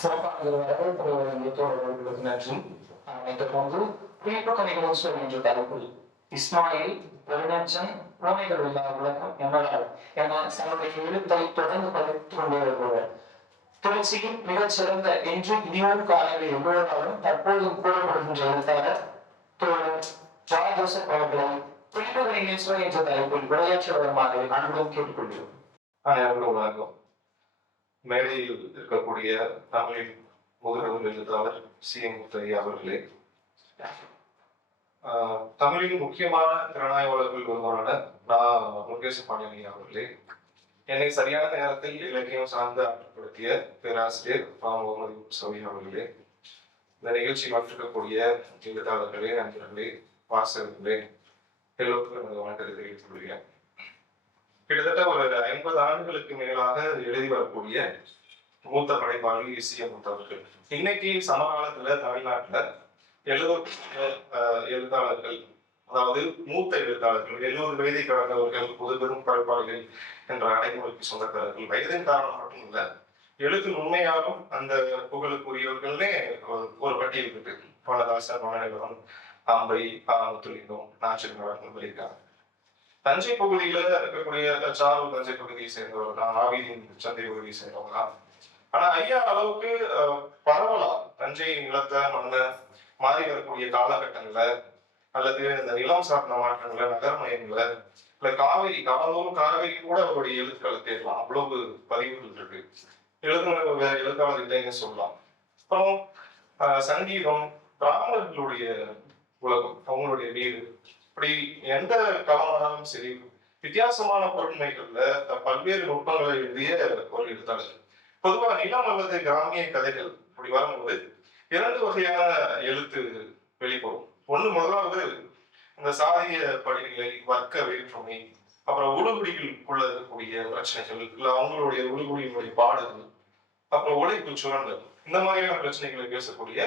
சிறப்பான வரவேற்பு நன்றி. போது குறிப்பு கணிகளும் என்ற தலைப்பில் இஸ்மாயில் பெருநச்சன் புலமைகள் இல்லா உலகம் எம்மலால் என தன்னுடைய எழுத்தை தொடர்ந்து பதித்துக் கொண்டே வருபவர். திருச்சியில் மிகச் சிறந்த என்று இனிவரும் காலங்களில் எவ்வளவாலும் தற்போதும் கூறப்படுகின்ற எழுத்தாளர் தோழர் ஜா ஜோசப் அவர்களை குறிப்பு கணிகள் என்ற தலைப்பில் விளையாட்டு வருமாறு அன்புடன் கேட்டுக்கொள்கிறோம். அனைவருக்கும் வணக்கம். மேடையில் இருக்கக்கூடிய தமிழின் முதுகலை எழுத்தாளர் சி.எம்.முத்தையா அவர்களே, தமிழின் முக்கியமான திறனாய்வாளர்கள் ஒருவரான நான் முருகேச பாண்டியன் அவர்களே, என்னை சரியான நேரத்தில் இலக்கியம் சார்ந்து ஆற்றப்படுத்திய பேராசிரியர் முகமது சவி அவர்களே, இந்த நிகழ்ச்சி மாற்றிருக்கக்கூடிய எழுத்தாளர்களே, நண்பர்களே, வாசகர்களே, எல்லோருக்கும் எனக்கு வணக்கத்தை தெரிவித்துக் கொள்கிறேன். கிட்டத்தட்ட ஒரு 50 ஆண்டுகளுக்கு மேலாக எழுதி வரக்கூடிய மூத்த படைப்பாளி சி.எம்.முத்தையா அவர்கள். இன்னைக்கு சமகாலத்துல தமிழ்நாட்டுல எழுத்தாளர்கள், அதாவது மூத்த எழுத்தாளர்கள், 70 வயதை கடந்தவர்கள், பெரும் படைப்பாளிகள் என்ற அடைமுறைக்கு சொந்தக்காரர்கள். வயதின் காரணம் மட்டும் இல்ல, எழுத்து உண்மையாலும் அந்த புகழுக்குரியவர்களே ஒரு பட்டியல் இருக்கு. பாலதாசன், மனநிலவன், ஆம்பை, முத்துலிங்கம், நாச்சிருக்காரர்கள் இருக்காங்க. தஞ்சை பகுதியில இருக்கக்கூடிய சாரு தஞ்சை பகுதியை சேர்ந்தவர் தான், ஆவியின் சந்தை பகுதியை சேர்ந்தவங்க தான். ஆனா ஐயா அளவுக்கு பரவலா தஞ்சை நிலத்தை மண்ண மாறி வரக்கூடிய காலகட்டங்கள்ல, அல்லது இந்த நிலம் சார்ந்த மாற்றங்களை, நகர்மயங்களை, இல்ல காவிரி காலந்தோறும் காவிரி கூட அவருடைய எழுத்துக்களை தேடலாம். அவ்வளவு பதிவுகள் இருக்கு. எழுத்தாளர் இல்லைன்னு சொல்லலாம். அப்புறம் சங்கீதம், பிராமணர்களுடைய உலகம், அவங்களுடைய வீடு, இப்படி எந்த காலமானாலும் சரி வித்தியாசமான பொருண்மைகள்ல பல்வேறு நுட்பங்களை எழுதிய ஒரு எழுத்தாளர். பொதுவாக நிலம் அல்லது கிராமிய கதைகள் அப்படி வரும்போது 2 வகையான எழுத்து வெளிப்படும். முதலாவது இந்த சாதிய படிநிலை, வர்க்க வேற்றுமை, அப்புறம் உளுகுடிகளுக்குள்ள இருக்கக்கூடிய பிரச்சனைகள், இல்ல அவங்களுடைய உளுகுடியினுடைய பாடல்கள், அப்புறம் உழைப்பு சுரண்டல், இந்த மாதிரியான பிரச்சனைகளை பேசக்கூடிய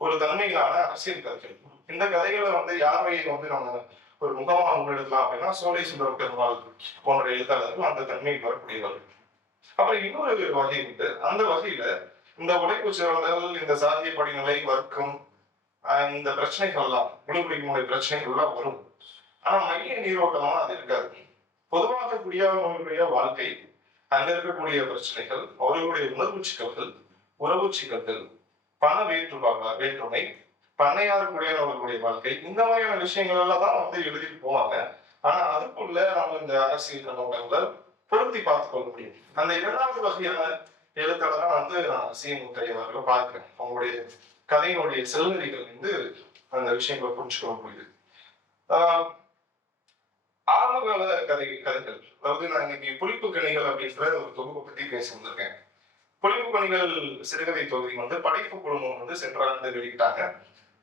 ஒரு தன்மையிலான அரசியல் கதைகள். இந்த கதைகளை யாரை நம்ம ஒரு முகமாக முன்னெடுக்கலாம் அப்படின்னா சோலை சுந்தரம் பெருமாள் போன்ற எழுத்தாளர்கள் அந்த தன்மையில் வரக்கூடியவர்கள். அப்புறம் இன்னொரு வகை உண்டு. அந்த வகையில இந்த உழைப்பு சுரண்டல், இந்த சாதிய படிநிலை, வர்க்கம், இந்த பிரச்சனைகள்லாம், உடல்முறை பிரச்சனைகள்லாம் வரும். ஆனா மைய நீரோட்டமா அது இருக்காது. பொதுவாக குடியாரர்களுடைய வாழ்க்கை, அங்க இருக்கக்கூடிய பிரச்சனைகள், அவர்களுடைய உணர்வு சிக்கல்கள், உறவு சிக்கல்கள், பண வேற்றுமை, பண்ணையார் குடியாரர்களுடைய வாழ்க்கை, இந்த மாதிரியான விஷயங்கள் எல்லாம் தான் எழுதிட்டு போவாங்க. ஆனா அதுக்குள்ள நம்ம இந்த அரசியல் கண்ணோட்டங்களை பொருத்தி பார்த்து கொள்ள முடியும். அந்த 2வது வகையான எழுத்தாளராக நான் சி.எம்.முத்தையா அவர்களை பார்க்கிறேன். அவங்களுடைய கதையினுடைய செல்நெறிகள் அந்த விஷயங்களை புரிஞ்சுக்க முடியுது. ஆரம்பகால கதைகள், அதாவது நான் இன்னைக்கு புளிப்பு கணிகள் அப்படின்ற ஒரு தொகுப்பை பற்றி பேச வந்திருக்கேன். புளிப்பு கணிகள் சிறுகதை தொகுதி படைப்பு குழுமம் சென்ற ஆண்டு வெளியிட்டாங்க.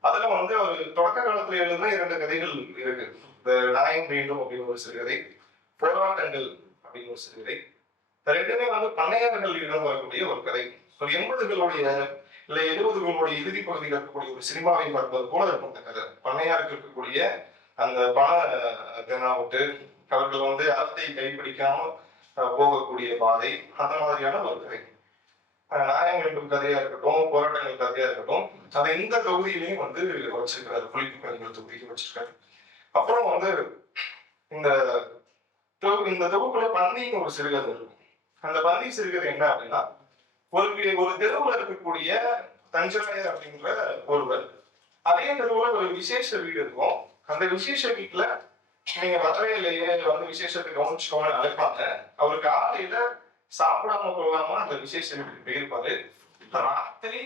அதுல அவர் தொடக்க காலத்துல எழுதின 2 கதைகள் இருக்கு. இந்த நாயம் வேண்டும் அப்படின்னு ஒரு சிறுகதை, போராட்டங்கள் அப்படின்னு ஒரு சிறுகதை. ரெண்டுமே பண்ணையார்கள் இடம் வரக்கூடிய ஒரு கதை. ஒரு 80களுடைய இல்ல 70களுடைய இறுதி பகுதியில் இருக்கக்கூடிய ஒரு சினிமாவை பார்ப்பது போல இருக்கும் அந்த கதை. பண்ணையாருக்கு இருக்கக்கூடிய அந்த பண தெனாவிட்டு அவர்கள் அறத்தை கைப்பிடிக்காம போகக்கூடிய பாதை, அந்த மாதிரியான ஒரு கதை. நாயம் வேண்டும் கதையா இருக்கட்டும், போராட்டங்கள் கதையா இருக்கட்டும், அதை இந்த தொகுதியிலையும் வச்சிருக்காரு. புளிப்பு கணிகள் தொகுதிக்கு வச்சிருக்காரு. அப்புறம் இந்த தொகுப்புல பந்தின்னு ஒரு சிறுகதை இருக்கும். அந்த பந்தி சிறுகதை என்ன அப்படின்னா, ஒரு தெருவுல இருக்கக்கூடிய தஞ்சராயர் அப்படின்ற ஒருவர், அதே தெருவுல ஒரு விசேஷ வீடு இருக்கும். அந்த விசேஷ வீட்டுல நீங்க வரவே இல்லையே, விசேஷத்தை கவனிச்சுக்கோன்னு அழைப்பாங்க. அவர் காலையில சாப்பிடாம போகாம அந்த விசேஷ வீட்டுக்கு போயிருப்பாரு. ராத்திரி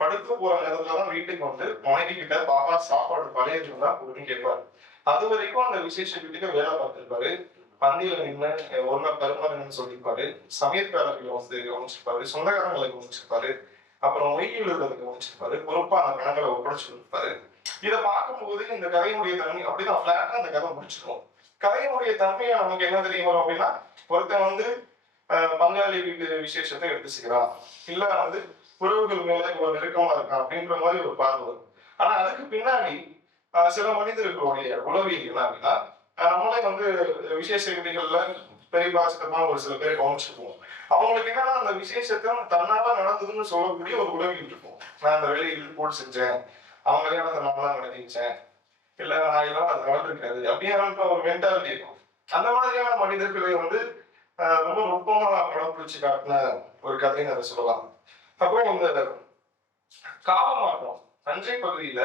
படுக்க போற நேரத்துலதான் வீட்டுக்கு மனைவி கிட்ட பாப்பா சாப்பாடு பழைய இருந்தா கொடுன்னு கேட்பாரு. அது வரைக்கும் அந்த விசேஷ வீட்டுக்கு வேலை பார்த்திருப்பாரு. பந்தியில நின்று ஒரு நாள் பருமாறுன்னு சொல்லியிருப்பாரு. சமையற்காரர்களை கவனிச்சிருப்பாரு, சொந்தக்காரங்களை கவனிச்சிருப்பாரு, அப்புறம் மொய் எழுதுறதை கவனிச்சிருப்பாரு, பொறுப்பா அந்த கணங்களை ஒப்படைச்சிருப்பாரு. இதை பார்க்கும்போது இந்த கதையினுடைய தன்மை அப்படிதான் பிளாட்டா அந்த கதை முடிச்சிருக்கும். கதையினுடைய தன்மையை நமக்கு என்ன தெரிய வரும் அப்படின்னா, ஒருத்தன் பங்காளி வீட்டு விசேஷத்தை எடுத்து செய்யறான், இல்ல உறவுகள் மேல ஒரு நெருக்கமா இருக்கான் அப்படின்ற மாதிரி ஒரு பார்வை வரும். ஆனா அதுக்கு பின்னாடி சில மனிதர்களுடைய உளவியல் என்ன அப்படின்னா, நம்மளே விசேஷ விதிகள்ல பெரியப்பா சித்தப்பா ஒரு சில பேர் கவனிச்சிருப்போம். அவங்களுக்கு என்னன்னா அந்த விசேஷத்தை தன்னால நடந்ததுன்னு சொல்லக்கூடிய ஒரு உதவி இருக்கும். நான் அந்த வேலையை இழுத்து போட்டு செஞ்சேன், அவங்க கல்யாணத்தை நான் தான் நடத்திச்சேன், இல்ல நான் இதெல்லாம் அது நடந்திருக்காது அப்படிங்கிற ஒரு மென்டாலிட்டி இருக்கும். அந்த மாதிரியான மனிதர்களை வந்து ரொம்ப நுட்பமா படம் பிடிச்சு காட்டின ஒரு கதைன்னு அதை சொல்லலாம். அப்புறம் இந்த காலமாற்றம் தஞ்சை பகுதியில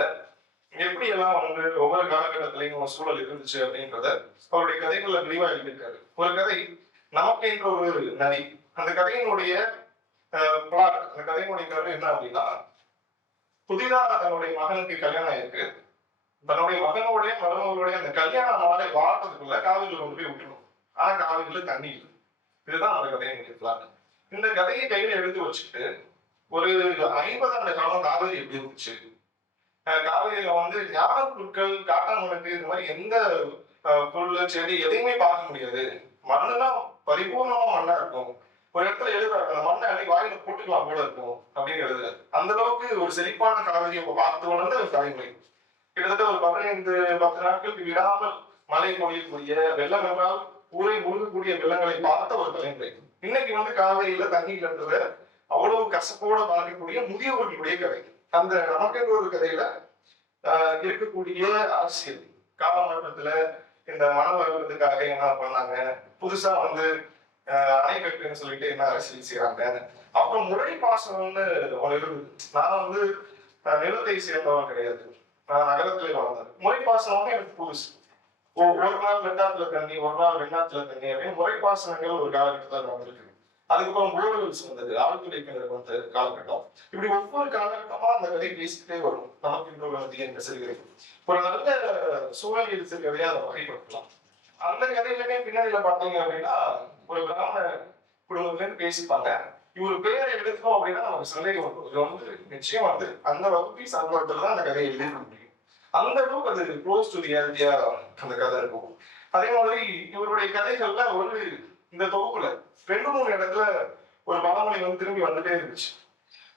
எப்படி எல்லாம் வந்து ஒவ்வொரு காலகட்டத்திலையும் சூழல் இருந்துச்சு அப்படின்றத அவருடைய கதைகள்ல விரிவா எழுதியிருக்காரு. ஒரு கதை நமக்கு என்ற ஒரு நதி. அந்த கதையினுடைய பிளாட், அந்த கதையினுடைய கதை என்ன அப்படின்னா, புதிதாக தன்னுடைய மகனுக்கு கல்யாணம் ஆயிருக்கு. தன்னுடைய மகனுடைய மருமகளுடைய அந்த கல்யாண நாளை வாழ்றதுக்குள்ள காவிரியில் கொண்டு போய் விட்டுணும். ஆனா காவிரியில தண்ணி இல்லை. இதுதான் அந்த கதையினுடைய பிளாட். இந்த கதையை கையில எடுத்து வச்சுட்டு ஒரு 50 ஆண்டு காலம் காவிரி எப்படி இருந்துச்சு, காவிரியில வந்து ஞான பொருட்கள் காட்டாமலுக்கு இந்த மாதிரி எந்த புல்லு செடி எதையுமே பார்க்க முடியாது, மண்ணுலாம் பரிபூர்ணமா மண்ணா இருக்கும், ஒரு இடத்துல எழுதுறாங்க அந்த மண்ணை அள்ளி வாயில போட்டுக்கலாம் போல இருக்கும் அப்படிங்கிறது. அந்த அளவுக்கு ஒரு செழிப்பான காவிரியை பார்த்து வளர்ந்த ஒரு தலைமுறை. கிட்டத்தட்ட ஒரு 15-10 நாட்களுக்கு விடாமல் மழை பொழியக்கூடிய வெள்ளம் என்றால் ஊரை முழுகக்கூடிய வெள்ளங்களை பார்த்த ஒரு தலைமுறை. இன்னைக்கு வந்து காவிரியில தண்ணி இல்லைன்றத அவ்வளவு கசப்போட பார்க்கக்கூடிய முதியவர்களுடைய கதை. அந்த நமக்கு ஒரு கதையில இருக்கக்கூடிய அரசியல் காலமாற்றத்துல இந்த மண் வருவதற்காக என்ன பண்ணாங்க, புதுசா வந்து அணைக்கட்டுன்னு சொல்லிட்டு என்ன அரசியல் செய்யறாங்க. அப்புறம் முறை பாசனம்னு ஒன்று இருக்குது. நான் வந்து நிலத்தை சேர்ந்தவன் கிடையாது, நான் நகரத்திலே வாழ்ந்தேன். முறை பாசனம் எனக்கு புதுசு. ஒரு நாள் வெண்டாத்துல தண்ணி, ஒரு நாள் வெண்ணாத்துல தண்ணி அப்படின்னு முறைப்பாசனங்கள் ஒரு காலகட்டத்தில் நடந்திருக்கு. அதுக்கப்புறம் முழுவல்ஸ் வந்தது, ஆழ்துளை கிணறு வந்த காலகட்டம். இப்படி ஒவ்வொரு காலகட்டமா அந்த கதை பேசிக்கிட்டே வரும். நமக்கு இன்னொரு என்ற சிறுகதை ஒரு நல்ல சூழலியல் சிறுகதையா அதை வகைப்படுத்தலாம். அந்த கதையிலுமே பின்னாடியில பாத்தீங்க அப்படின்னா ஒரு கிராம குடும்பத்துலேருந்து பேசிப்பாங்க. இவரு பேரை எடுத்தோம் அப்படின்னா நமக்கு சந்தேகம் வரும். இது வந்து நிச்சயம் வந்து அந்த வகுப்பி சம்பவத்தில் தான் அந்த கதையை எழுத முடியும். அந்த அளவுக்கு அது க்ளோஸ் டு ரியாலிட்டியா அந்த கதை இருக்கும். அதே மாதிரி இவருடைய கதைகள்ல ஒரு இந்த தொகுப்புல 2-3 இடத்துல ஒரு பழமொழி வந்து திரும்பி வந்துட்டே இருந்துச்சு.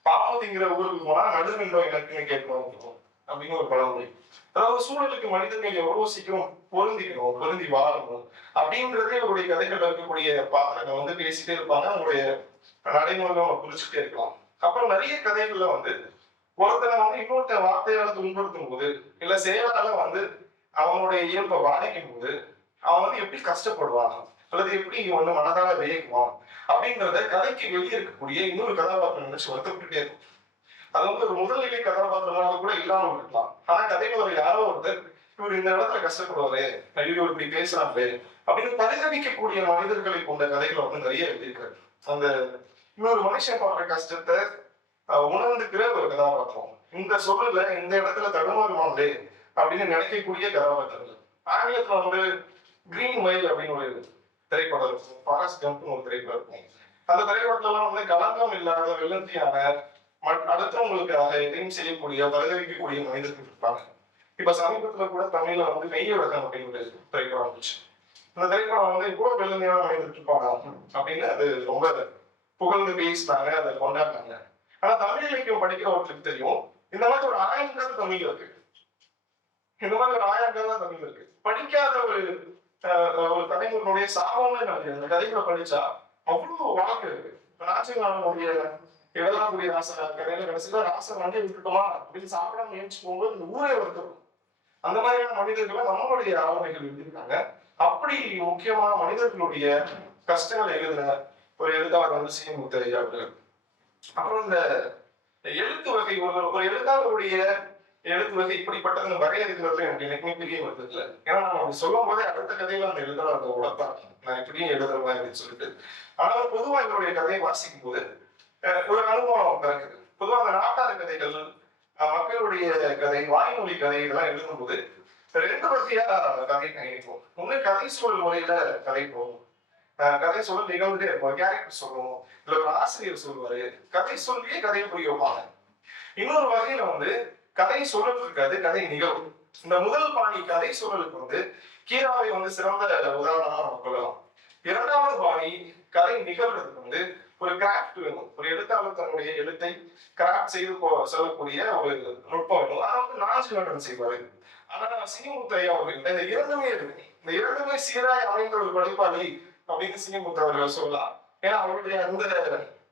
பாமதிங்கிற ஊருக்கு போனா நடுநின்றோம் எனக்குன்னு கேட்கணும் அப்படின்னு ஒரு பழமொழி. அதாவது சூழலுக்கு மனிதர்கள் எவ்வளவு சீக்கிரம் பொருந்திக்கணும், பொருந்தி வாழணும் அப்படின்றதே இவருடைய கதைகள்ல இருக்கக்கூடிய பாத்திரங்கள் வந்து பேசிட்டே இருப்பாங்க. அவங்களுடைய நடைமுறைகளும் குறிச்சுட்டே இருக்கலாம். அப்புறம் நிறைய கதைகள்ல வந்து ஒருத்தனை வந்து இன்னொருத்த வார்த்தையால துன்புறுத்தும் போது இல்ல செயலால வந்து அவனுடைய இயல்பை பாதிக்கும் போது அவன் வந்து எப்படி கஷ்டப்படுவான் அல்லது எப்படி வந்து மனதால வேகுவான் அப்படின்றத கதைக்கு வெளியே இருக்கக்கூடிய இன்னொரு கதாபாத்திரம் நினைச்சு வருத்தப்பட்டுட்டே இருக்கும். அது வந்து ஒரு முதல்நிலை கதாபாத்திரமாக கூட இல்லாம இருக்கலாம். ஆனா கதையில ஒரு யாரோ ஒருத்தர் இவர் இந்த இடத்துல கஷ்டப்படுவாரு, ஐயோ இப்படி பேசுறாங்களே அப்படின்னு பரிதவிக்கக்கூடிய மனிதர்களை கொண்ட கதைகளை வந்து நிறைய எழுதியிருக்காரு. அந்த இன்னொரு மனுஷன் பாடுற கஷ்டத்தை உணர்ந்துக்கிற ஒரு கதாபாத்திரம். இந்த சொல்லல இந்த இடத்துல தடுமாறுவாங்களே அப்படின்னு நினைக்கக்கூடிய கதாபாத்திரங்கள். ஆங்கிலத்துல வந்து கிரீன் மைல் அப்படின்னு ஒரு திரைப்படம் இருக்கும், ஃபாரஸ்ட் கம்ப்னு ஒரு திரைப்படம் இருக்கும். அந்த திரைப்படத்துல எல்லாம் வந்து களங்கம் இல்லாத வெள்ளந்தியான அடுத்தவங்களுக்காக எதையும் செய்யக்கூடிய பரிதவிக்கக்கூடிய மனிதர்கள் இருப்பாங்க. இப்ப சமீபத்துல கூட தமிழ்ல வந்து மெய்யுலகம் அப்படின்னு ஒரு திரைப்படம் வந்துச்சு. இந்த திரைப்படம் வந்து இவ்வளவு வெள்ளந்தியான மனிதர்கள் இருப்பாங்க அப்படின்னு அது ரொம்ப புகழ்ந்து பேசினாங்க, அதை கொண்டாடினாங்க. ஆனா தமிழ் இலக்கியம் படிக்கிறவர்களுக்கு தெரியும் இந்த மாதிரி ஒரு 1000 கதை தமிழ் இருக்கு. இந்த மாதிரி ஒரு 1000 கதை தமிழ் இருக்கு. படிக்காத ஒரு தலைமுறையினுடைய சாபம்னு நினைக்கிறேன். இந்த கதைகளை படிச்சா அவ்வளவு வாழ்க்கை இருக்கு. நாச்சிமாரனுடைய இடலாக்குடி ராசா கதையில கடைசியில ராசன் வந்து விட்டுட்டோமா அப்படின்னு சாப்பிட முயற்சி போகும்போது இந்த ஊரே வருத்தம். அந்த மாதிரியான மனிதர்களை நம்மளுடைய ஆளுமைகள் எழுதியிருக்காங்க. அப்படி முக்கியமான மனிதர்களுடைய கஷ்டங்களை எழுதின ஒரு எழுத்தாளர் வந்து சி. முத்தையா அவர்கள். அப்புறம் இந்த எழுத்து வகை ஒரு எழுத்தாளருடைய எழுத்து வகை இப்படிப்பட்டது வரையறுக்கிறது எனக்கு எனக்குமே பெரிய வருது இல்லை. ஏன்னா நம்ம அப்படி சொல்லும் போதே அடுத்த கதையில அந்த எழுத்தாளர் உழைப்பாங்க, நான் இப்படியும் எழுதுறேன் அப்படின்னு சொல்லிட்டு. ஆனால் பொதுவா இவருடைய கதையை வாசிக்கும் போது ஒரு அனுபவம் பிறக்குது. பொதுவாக அந்த நாட்டார் கதைகள், மக்களுடைய கதை, வாய்மொழி கதை இதெல்லாம் எழுதும்போது 2 வகையா கதை நினைப்போம். ஒண்ணு கதை சூழல் முறையில கதை போகும், கதை சொல்ல நிகழ்ந்துட்டே இருக்கும், கேரக்டர் சொல்லுவோம், இல்ல ஒரு ஆசிரியர் சொல்லுவாரு, கதை சொல்லியே கதையை புரிய வைப்பாங்க. இன்னொரு வகையில வந்து கதை சூழல் இருக்காது, கதை நிகழ்வு. இந்த முதல் பாணி கதை சூழலுக்கு வந்து கீராவை வந்து சிறந்த உதாரணமா நம்ம கொள்ளலாம். 2வது பாணி கதை நிகழ்றதுக்கு வந்து ஒரு கிராஃப்ட் வேணும். ஒரு எழுத்தாளர் தன்னுடைய எழுத்தை கிராஃப்ட் செய்து சொல்லக்கூடிய ஒரு நுட்பம் வேணும். ஆனா வந்து நாஞ்சிநாடன் செய்வாரு. ஆனா சி. முத்தையா அவர்கள் இந்த 2மே இருக்கு. இந்த 2மே சீராய் அமைந்த ஒரு படைப்பாளி அப்படின்னு சிங்கமுத்து அவர்கள் சொல்லலாம். ஏன்னா அவருடைய அந்த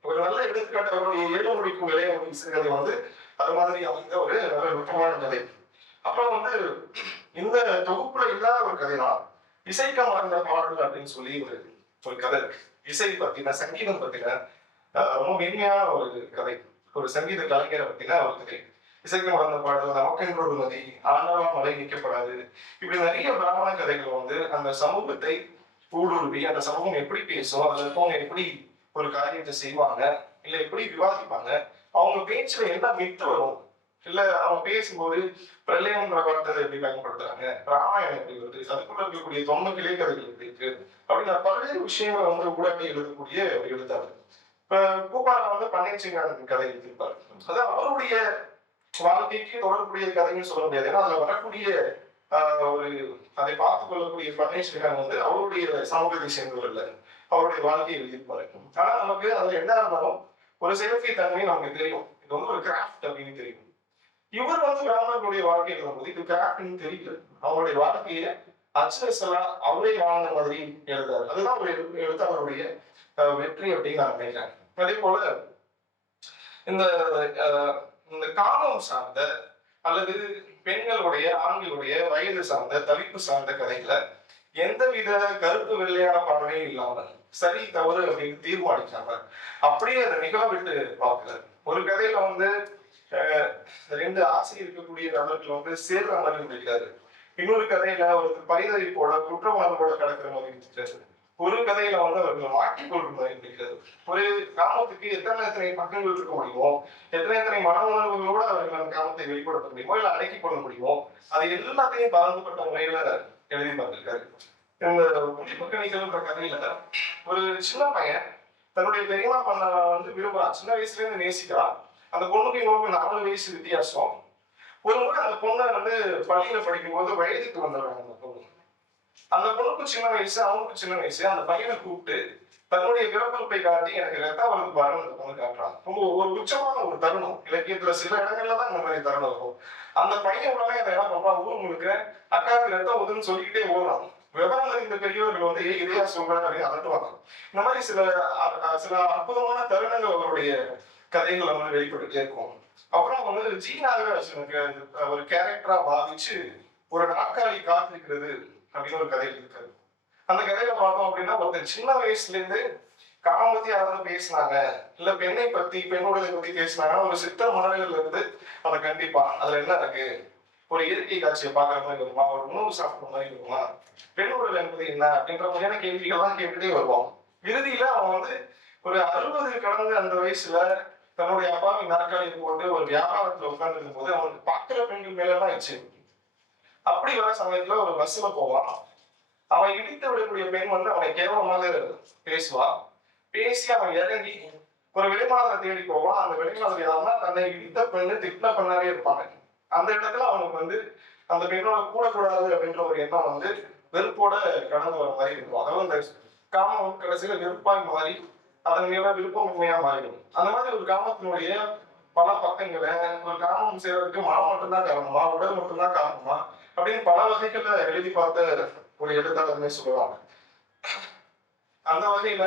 ஒரு நல்ல எடுத்துக்காட்டு அவருடைய ஏழு மொழிக்கும் இளைய மொழி சிறுகதை வந்து அது மாதிரி அமைந்த ஒரு நல்ல நுட்பமான கதை. அப்புறம் வந்து இந்த தொகுப்புல இல்லாத ஒரு கதை தான் இசைக்க மறந்த பாடல் அப்படின்னு சொல்லி ஒரு கதை இருக்கு. இசை பத்தின சங்கீதம் பத்தின ரொம்ப மென்மையான ஒரு கதை. ஒரு சங்கீத கலைஞரை பத்தின ஒரு கதை. இசைக்கு மறந்த பாடல், நமக்கென்று ஒரு நதி, ஆண்டவா மலை நீக்கப்படாது, இப்படி நிறைய பிராமண கதைகள் வந்து அந்த சமூகத்தை ஊடுருவி அந்த சமூகம் எப்படி பேசும், அதுல இருக்கவங்க எப்படி ஒரு காரியத்தை செய்வாங்க, இல்ல எப்படி விவாதிப்பாங்க, அவங்க பேச்சுல என்ன மித்து வரும், இல்ல அவங்க பேசும்போது பிரளயம்ன்ற வார்த்தை எப்படி பயன்படுத்துறாங்க, ராமாயணம் எப்படி வருது, அதுக்குள்ள இருக்கக்கூடிய தொன்மக்கிளை கதைகள் எப்படி இருக்கு அப்படின்னு பல்வேறு விஷயங்களை வந்து ஊடகத்தை எழுதக்கூடிய ஒரு எழுத்தாளர். இப்ப பூபாரா வந்து பன்னீர் செல்வன் கதை எழுதியிருப்பாரு. அது அவருடைய வாழ்க்கைக்கு தொடர்புடைய கதைன்னு சொல்ல முடியாது. ஏன்னா அதுல வரக்கூடிய ஒரு அதை பார்த்துக் கொள்ளக்கூடிய பன்னீர் செல்வன் வந்து அவருடைய சமூகத்தை சேர்ந்தவர் இல்லை, அவருடைய வாழ்க்கையை எழுதியிருப்பாரு. ஆனா நமக்கு அதுல என்ன இருந்தாலும் ஒரு செயற்கை தன்மை நமக்கு தெரியும், இது வந்து ஒரு கிராஃப்ட் அப்படின்னு தெரியும். இவர் வந்து பிராமணர்களுடைய வாழ்க்கை எழுதும்போது இது கிராஃப்ட்னு தெரியல, அவருடைய வாழ்க்கையை அச்சலா அவரே வாழ்ந்த மாதிரி எழுதாரு. அதுதான் ஒரு எழுத்தாளருடைய வெற்றி அப்படின்னு நான் நினைக்கிறேன். அதே போல இந்த இந்த காமம் சார்ந்த அல்லது பெண்களுடைய ஆண்களுடைய வயது சார்ந்த தவிப்பு சார்ந்த கதைகளை எந்தவித கருப்பு வெள்ளையான பார்வையும் இல்லாம சரி தவறு அப்படின்னு தீர்மானிக்காம அப்படியே அதை நிகழ்விட்டு பார்க்கிறார். ஒரு கதையில வந்து ரெண்டு ஆசை இருக்கக்கூடிய நபர்கள் வந்து சேர்ற மாதிரி இருக்காரு. இன்னொரு கதையில அவருக்கு பரிதவிப்போட குற்றவாளர்களோட கடக்கிற மாதிரி இருக்காரு. ஒரு கதையில வந்து அவர்கள் மாற்றிக் கொள்ற மாதிரி இருக்காரு. ஒரு காமத்துக்கு எத்தனை பக்கங்கள் இருக்க முடியுமோ, எத்தனை மன உணர்வுகளோட அவர்கள் அந்த காமத்தை வெளிப்படுத்த முடியுமோ, இல்ல அடக்கி கொள்ள முடியுமோ, அது எல்லாத்தையும் பலந்துபட்ட முறையில எழுதி பார்த்திருக்காரு. இந்த புலிப்பக்கணிகள்ன்ற கதையில ஒரு சின்ன பையன் தன்னுடைய பெரியமா பண்ண வந்து விரும்புறான், சின்ன வயசுல இருந்து நேசிக்கிறான். அந்த பொண்ணுக்கு இவங்களுக்கு 4 வயசு வித்தியாசம். ஒரு முறை அந்த பொண்ணை வந்து பள்ளியில படிக்கும் போது வயதுக்கு வந்துடுறாங்க. அந்த பொண்ணு, அந்த பொண்ணுக்கு சின்ன வயசு, அவனுக்கு சின்ன வயசு. அந்த பையனை கூப்பிட்டு தன்னுடைய பிறப்புறுப்பை காட்டி எனக்கு ரத்த வளர்ப்பு பாருன்னு அந்த பொண்ணு காட்டுறான். ரொம்ப ஒரு உச்சமான ஒரு தருணம். இலக்கியத்துல சில இடங்கள்ல தான் இந்த மாதிரி தருணம் இருக்கும். அந்த பையன் உடனே அதை என்ன பண்றான், ஊர் முழுக்க அக்காவுக்கு ரத்தம் உதுன்னு சொல்லிக்கிட்டே ஓடுறான். விவரம் தெரிந்த பெரியவர்கள் வந்து இதையா சொல்றாங்க அப்படின்னு அதட்டுவாங்க. இந்த மாதிரி சில அற்புதமான தருணங்கள் அவருடைய கதைகளை வந்து வெளிப்பட்டுட்டே இருக்கும். அப்புறம் வந்து ஜி நாகராஜனுக்கு ஒரு கேரக்டரா பாதிச்சு ஒரு நாற்காலி காத்திருக்கிறது அப்படின்னு ஒரு கதை இருக்காரு. அந்த கதையில பார்த்தோம் அப்படின்னா ஒருத்தர் சின்ன வயசுல இருந்து காமத்தை யாராவது பேசினாங்க, இல்ல பெண்ணை பத்தி பெண்ணுடைய பத்தி பேசினாங்கன்னா ஒரு சித்த மனநிலையில இருந்து அதை கண்டிப்பா அதுல என்ன இருக்கு, ஒரு இயற்கை காட்சியை பார்க்குற மாதிரி இருக்குமா, ஒரு உணவு சாப்பிட்ற மாதிரி இருக்குமா, பெண்ணுடல் என்பது என்ன அப்படின்ற மாதிரியான கேள்விகள்லாம் கேட்டுட்டே வருவோம். இறுதியில அவன் வந்து ஒரு 60 கடந்த அந்த வயசுல தன்னுடைய அப்பாவின் நாற்காலியை போட்டு ஒரு வியாபாரத்துல உட்கார்ந்து இருக்கும் போது அவனுக்கு பார்க்கிற பெண்கள் மேலதான் வச்சு அப்படி வர சமயத்துல ஒரு பஸ்ல போவான். அவன் இடித்து விடக்கூடிய பெண் வந்து அவனை கேவலமாக பேசுவா. பேசி அவன் இறங்கி ஒரு வெளிமாதரை தேடி போவான். அந்த வெளிமாதர் யாருன்னா தன்னை இடித்த பெண்ணு திட்டின பெண்ணாவே இருப்பாங்க. அந்த இடத்துல அவனுக்கு வந்து அந்த பெண்ணோட கூடக்கூடாது அப்படின்ற ஒரு எண்ணம் வந்து வெறுப்போட கடந்து வர மாதிரி இருக்கும். அதாவது அந்த காமம் கடைசியில வெறுப்பாய் மாறி அதன் மேல விருப்பமின்மையா மாறிடும். அந்த மாதிரி ஒரு காமத்தினுடைய பல பக்கங்களை ஒரு காமம் செய்வதற்கு மனம் மட்டும்தான் காரணமா, உடல் மட்டும்தான் காரணமா அப்படின்னு பல வகைகள்ல எழுதி பார்த்த ஒரு எழுத்தாளர்னே சொல்லுவாங்க. அந்த வகையில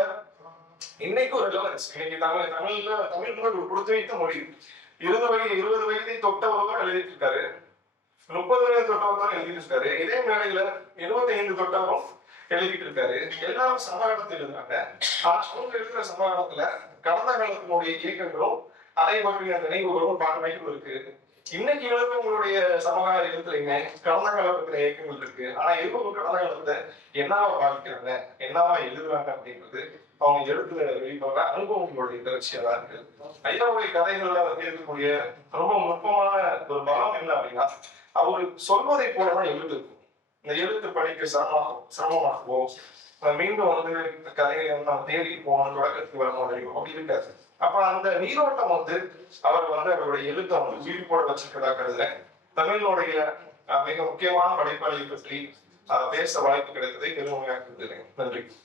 இன்னைக்கு ஒரு ரெலவன்ஸ், இன்னைக்கு தமிழ் ஒரு கொடுத்து வைத்த மொழி. 20 வயதை தொட்டவரும் எழுதிட்டு இருக்காரு, 30 வயது தொட்டவரும் எழுதிட்டு இருக்காரு, இதே மேடையில 25 தொட்டவரும் எழுதிட்டு இருக்காரு. எல்லாரும் சமகாலத்தில் எழுதுறாங்க. ஆனா அவங்க எழுதுற சமகாலத்துல கடந்த காலத்தினுடைய இயக்கங்களும் அதை பற்றிய நினைவுகளும் பார்வைகள் இருக்கு. இன்னைக்கு எழுதுறவங்களுடைய சமகால எழுத்துலையுமே கடந்த காலத்துல இயக்கங்கள் இருக்கு. ஆனா எழுபது கடந்த காலத்துல என்னவா பாதிக்கிறாங்க, என்னவா எழுதுறாங்க அப்படின்றது அவங்க எழுத்துல வெளிப்படுற அனுபவங்களுடைய தொடர்ச்சியா தான் இருக்கு. ஐயாவுடைய கதைகள்ல இருக்கக்கூடிய ரொம்ப நுட்பமான ஒரு பலம் என்ன அப்படின்னா, அவரு சொல்வதை போலதான் எழுத்து இருக்கும். இந்த எழுத்து படிக்க சிரமமாகவோ மீண்டும் வந்து இந்த கதையை வந்து நம்ம தேடி போகணும் தொடக்கத்துக்கு வர மாதிரியோ அப்படி இருக்காது. அப்ப அந்த நீரோட்டம் வந்து அவர் வந்து அவருடைய எழுத்தை வந்து உயிர்ப்போட வச்சிருக்கிறதா கருதுறேன். தமிழனுடைய மிக முக்கியமான படைப்பாளியை பற்றி பேச வாய்ப்பு கிடைத்ததை பெருமையாக கருதுகிறேன். நன்றி.